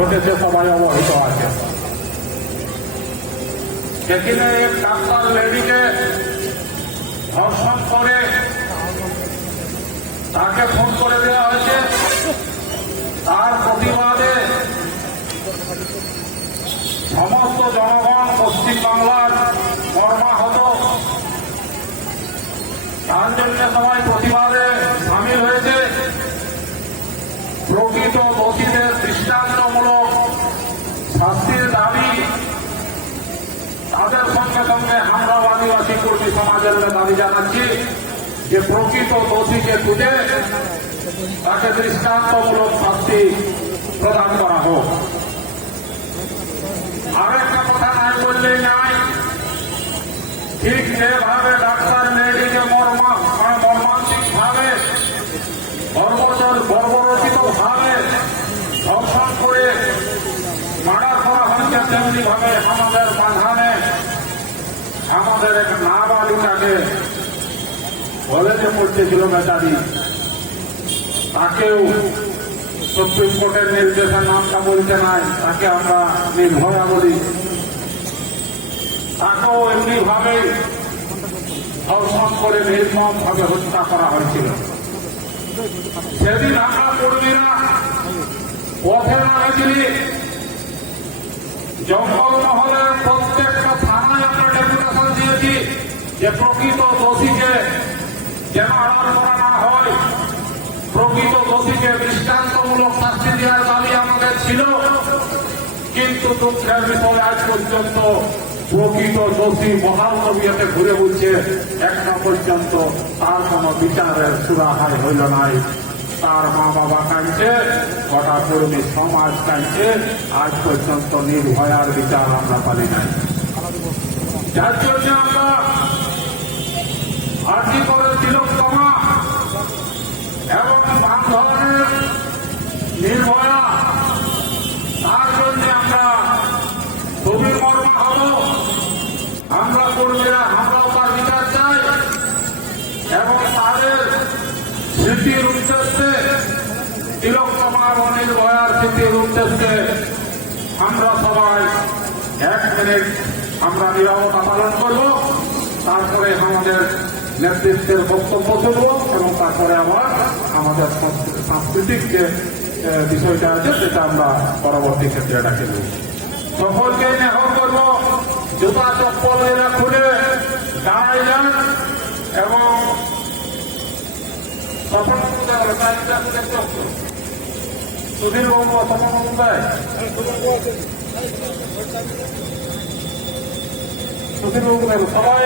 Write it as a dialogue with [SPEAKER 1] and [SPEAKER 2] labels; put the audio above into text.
[SPEAKER 1] ঘটেছে সবাই অবহিত আছে। সেখানে এক ডাক্তার লেডিকে ধর্ষণ করে তাকে ফোন করে দেওয়া হয়েছে। তার প্রতিবাদে সমস্ত জনগণ পশ্চিমবাংলার তার সমাজের দাবি জানাচ্ছি যে প্রকৃত দোষীকে খুঁজে তাকে দৃষ্টান্তমূলক শাস্তি প্রদান করা হোক। আর একটা কথা নাই বললেই নাই, ঠিক যেভাবে ডাক্তার মেয়েটিকে মানে মর্মান্তিক ভাবে বর্বর বর্বরচিত ভাবে ধর্ষণ করে মার্ডার করা ভাবে আমাদের বাঁধানে আমাদের এক নাবালিকাকে কলেজে পড়তেছিল বেচারি। তাকেও সুপ্রিম কোর্টের নির্দেশের নামটা বলতে নাই, তাকে আমরা নির্ভয়া বলি। তাকেও এমনি ভাবে ধর্ষণ করে নির্মম ভাবে হত্যা করা হয়েছিল। সেদিন আমরা কর্মীরা পথে নামেছিলি। জঙ্গল মহলের যে প্রকৃত দোষীকে যেন আড়াল করা না হয়, প্রকৃত দোষীকে দৃষ্টান্তমূলক শাস্তি দেওয়ার দাবি আমাদের ছিল, কিন্তু দুঃখের বিষয় আজ পর্যন্ত প্রকৃত দোষী মহান ঘুরে উঠছে একটা পর্যন্ত তার কোন বিচারের সুরাহার হইল নাই। তার মা বাবা কাঁদছে গোটা কর্মী সমাজ কাঁদছে, আজ পর্যন্ত নির্ভয়ার বিচার আমরা পালি নাই। যার জন্য আমরা আর্জি করে তিলোত্তমা এবং তার আমরা বিচার চাই। এবং তাদের স্মৃতির নির্ভয়ার স্মৃতির উদ্দেশ্যে আমরা সবাই এক মিনিট আমরা নিরবতা পালন করব। তারপরে আমাদের নেতৃত্বের বক্তব্য শুনব এবং তারপরে আবার আমাদের সাংস্কৃতিক যে বিষয়টা আছে সেটা আমরা পরবর্তী ক্ষেত্রে ডাকে নেব সকলকে নেহর করব, জুতা চপ্পল এরা খুলে দাঁড়াই যান এবং সুধীর বাবু সুধীর বাবু সবাই